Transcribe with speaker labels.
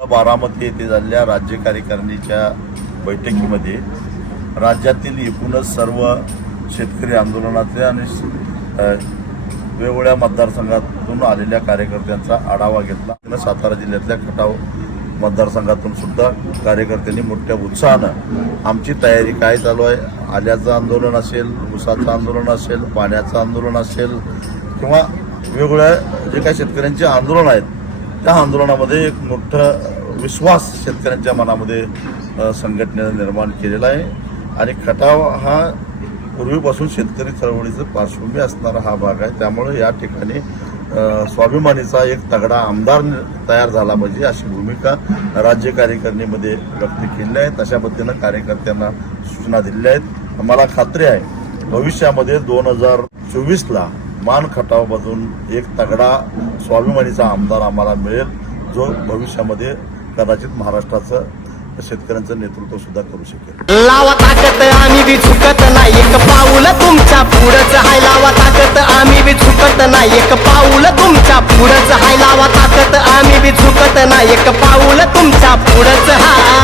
Speaker 1: बारामती येथे झालेल्या राज्य कार्यकारिणीच्या बैठकीमध्ये राज्यातील एकूणच सर्व शेतकरी आंदोलनाचे आणि वेगवेगळ्या मतदारसंघातून आलेल्या कार्यकर्त्यांचा आढावा घेतला. सातारा जिल्ह्यातल्या खटाव मतदारसंघातून सुद्धा कार्यकर्त्यांनी मोठ्या उत्साहानं आमची तयारी काय चालू आहे? आल्याचं आंदोलन असेल ऊसाचं आंदोलन असेल पाण्याचं आंदोलन असेल किंवा वेगवेगळ्या जे काही शेतकऱ्यांचे आंदोलन आहेत त्या आंदोलनामध्ये एक मोठा विश्वास शेतकऱ्यांच्या मनामध्ये संघटनेनं निर्माण केलेला आहे. आणि खटाव हा पूर्वीपासून शेतकरी चळवळीचं पार्श्वभूमी असणारा हा भाग आहे. त्यामुळे या ठिकाणी स्वाभिमानीचा एक तगडा आमदार तयार झाला पाहिजे अशी भूमिका राज्य कार्यकारिणीमध्ये व्यक्त केली आहे. तशा पद्धतीनं कार्यकर्त्यांना सूचना दिलेल्या आहेत. मला खात्री आहे भविष्यामध्ये दोन हजार चोवीसला मान खटावमधून एक तगडा स्वाभिमानीचा आमदार आम्हाला मिळेल जो भविष्यामध्ये कदाचित महाराष्ट्राचं शेतकऱ्यांचं नेतृत्व सुद्धा करू शकेल.
Speaker 2: लावा ताकत आम्ही बी झुकत नाही. एक पाऊल तुमच्या पुढंच हाय. लावा ताकत आम्ही बी झुकत नाही. एक पाऊल तुमच्या पुढंच हाय. लावा ताकत आम्ही बी झुकत नाही. एक पाऊल तुमच्या पुढंच हाय.